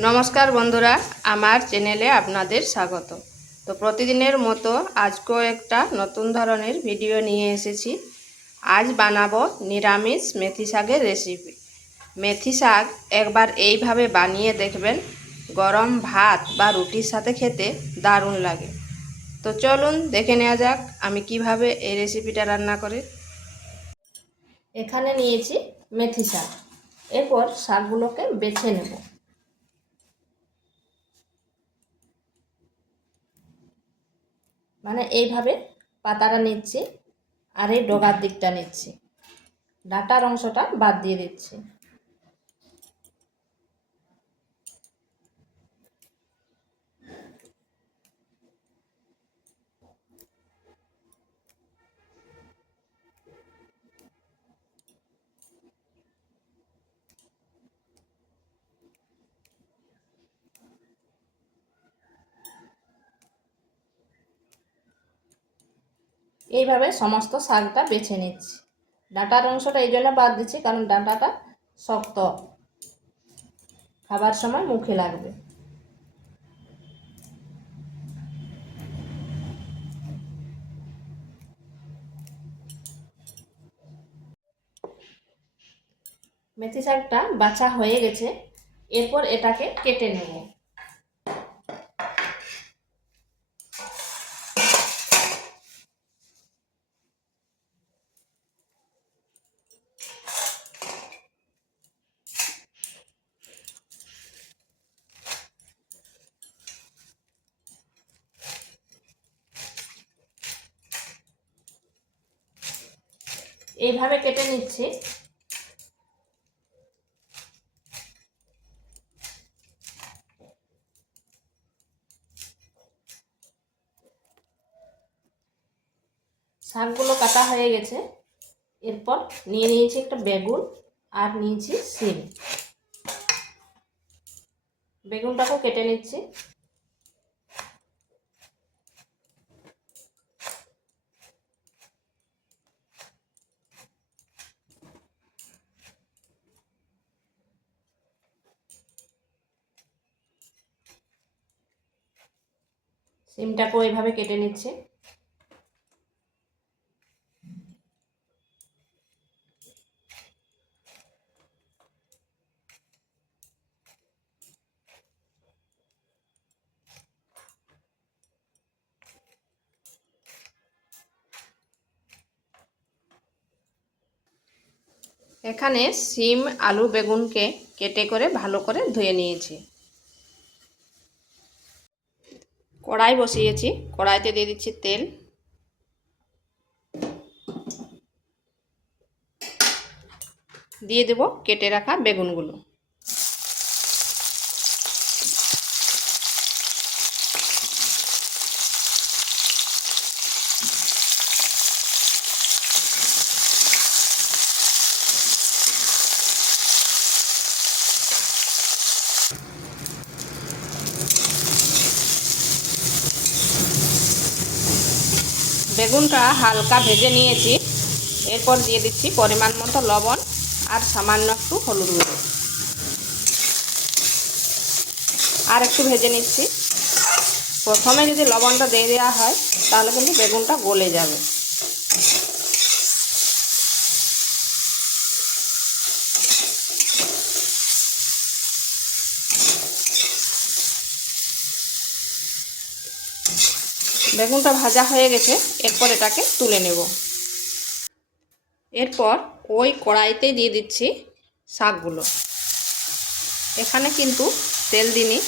নমস্কার বন্ধুরা, আমার চ্যানেলে আপনাদের স্বাগত। তো প্রতিদিনের মতো আজকেও একটা নতুন ধরনের ভিডিও নিয়ে এসেছি। আজ বানাবো নিরামিষ মেথি শাকের রেসিপি। মেথি শাক একবার এইভাবে বানিয়ে দেখবেন, গরম ভাত বা রুটির সাথে খেতে দারুণ লাগে। তো চলুন দেখে নেওয়া যাক আমি কিভাবে এই রেসিপিটা রান্না করি। এখানে নিয়েছি মেথি শাক। এরপর শাকগুলোকে বেছে নেব। মানে এইভাবে পাতাটা নিচ্ছি আর এই ডগার দিকটা নিচ্ছি, ডাঁটার অংশটা বাদ দিয়ে দিচ্ছি। এইভাবে সমস্ত শাকটা বেছে নিচ্ছি। ডাঁটার অংশটা এই জন্য বাদ দিচ্ছি কারণ ডাঁটাটা শক্ত, খাবার সময় মুখে লাগবে। মেথি শাকটা বাছা হয়ে গেছে, এরপর এটাকে কেটে নেব। এইভাবে কেটে নিচ্ছি। শাকগুলো কাটা হয়ে গেছে, এরপর নিয়ে নিয়েছি একটা বেগুন আর নিয়েছি সিম। বেগুনটাকেও কেটে নিচ্ছি। সিমটাকেও এইভাবে কেটে নিচ্ছি। এখানে সিম, আলু, বেগুনকে কেটে করে ভালো করে ধুয়ে নিয়েছি। কড়াই বসিয়েছি, কড়াইতে দিয়ে দিচ্ছি তেল। দিয়ে দেব কেটে রাখা বেগুনগুলো। বেগুনটা হালকা ভেজে নিয়েছি, এরপর দিয়ে দিচ্ছি পরিমাণ মতো লবণ আর সামান্য একটু হলুদ গুঁড়ো। আর একটু ভেজে নিচ্ছি। প্রথমে যদি লবণটা দিয়ে দেওয়া হয় তাহলে কিন্তু বেগুনটা গলে যাবে। বেগুনটা ভাজা হয়ে গেছে, এরপর এটাকে তুলে নেব। এরপর ওই কড়াইতে দিয়ে দিচ্ছি শাকগুলো। এখানে কিন্তু তেল দিইনি,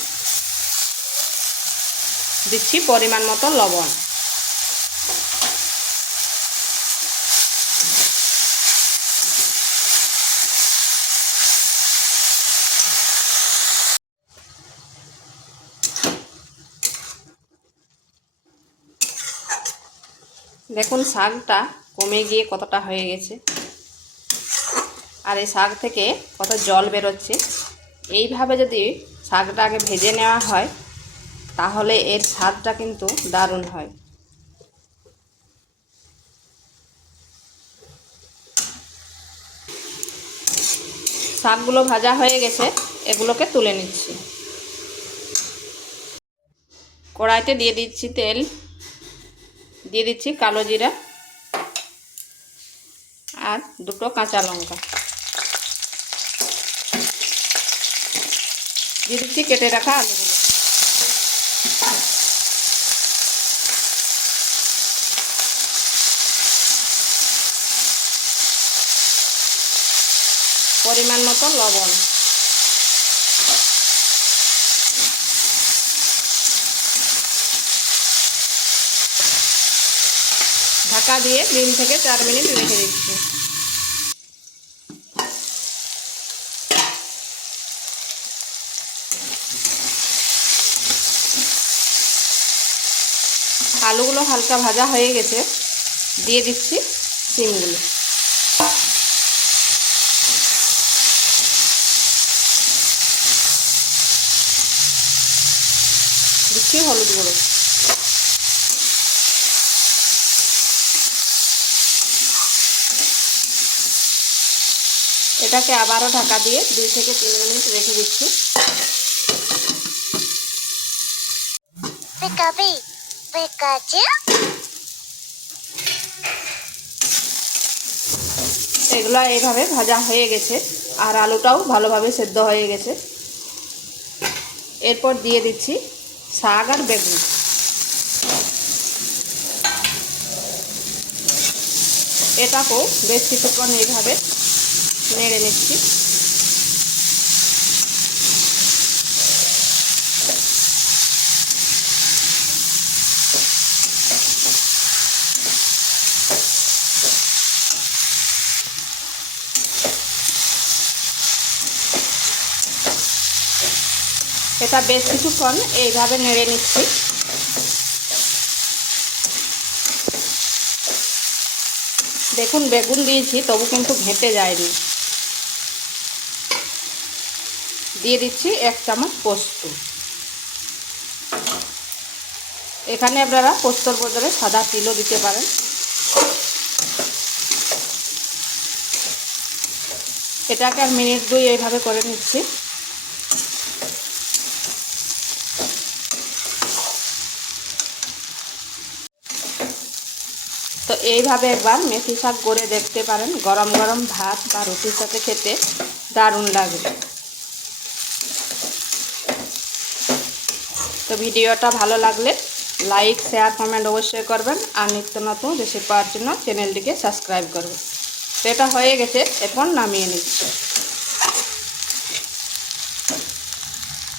দিচ্ছি পরিমাণ মতো লবণ। দেখুন শাকটা কমে গিয়ে কতটা হয়ে গেছে, আর এই শাক থেকে কত জল বেরোচ্ছে। এইভাবে যদি শাকটা আগে ভেজে নেওয়া হয় তাহলে এর স্বাদটা কিন্তু দারুণ হয়। শাকগুলো ভাজা হয়ে গেছে, এগুলোকে তুলে নিচ্ছি। কড়াইতে দিয়ে দিচ্ছি তেল, দিয়ে দিচ্ছি কালো জিরা আর দুটো কাঁচা লঙ্কা, দিয়ে দিচ্ছি কেটে রাখা আলুগুলো। পরিমাণ মতো লবণ, ঢাকা দিয়ে 3 থেকে 4 মিনিট রেখে দিচ্ছি। আলুগুলো হালকা ভাজা হয়ে গেছে, দিয়ে দিচ্ছি সিমগুলো। দিচ্ছি হলুদ গুঁড়ো, এটাকে আবারও ঢাকা দিয়ে 2 থেকে 3 মিনিট রেখে দিচ্ছি। এগুলো এইভাবে ভাজা হয়ে গেছে আর আলুটাও ভালোভাবে সেদ্ধ হয়ে গেছে। এরপর দিয়ে দিচ্ছি শাক আর বেগুন। এটাকেও বেশ কিছুক্ষণ এইভাবে নেড়ে নিচ্ছি। এটা বেশ কিছুক্ষণ এইভাবে নেড়ে নিচ্ছি। দেখুন বেগুন দিয়েছি তবু কিন্তু ঘেঁটে যায়নি। দিয়ে দিচ্ছি 1 চামচ পোস্ত। এখানে আপনারা পোস্তর বদলে সাদা তিলও দিতে পারেন। এটাকে আর মিনিট 2 এইভাবে করে নিচ্ছি। তো এইভাবে একবার মেথি শাক করে দেখতে পারেন, গরম গরম ভাত বা রুটির সাথে খেতে দারুণ লাগে। তো ভিডিওটা ভালো লাগলে লাইক, শেয়ার, কমেন্ট অবশ্যই করবেন আর নিত্য নতুন রেসিপি পাওয়ার জন্য চ্যানেলটিকে সাবস্ক্রাইব করবেন। তো এটা হয়ে গেছে, এখন নামিয়ে নিচ্ছি।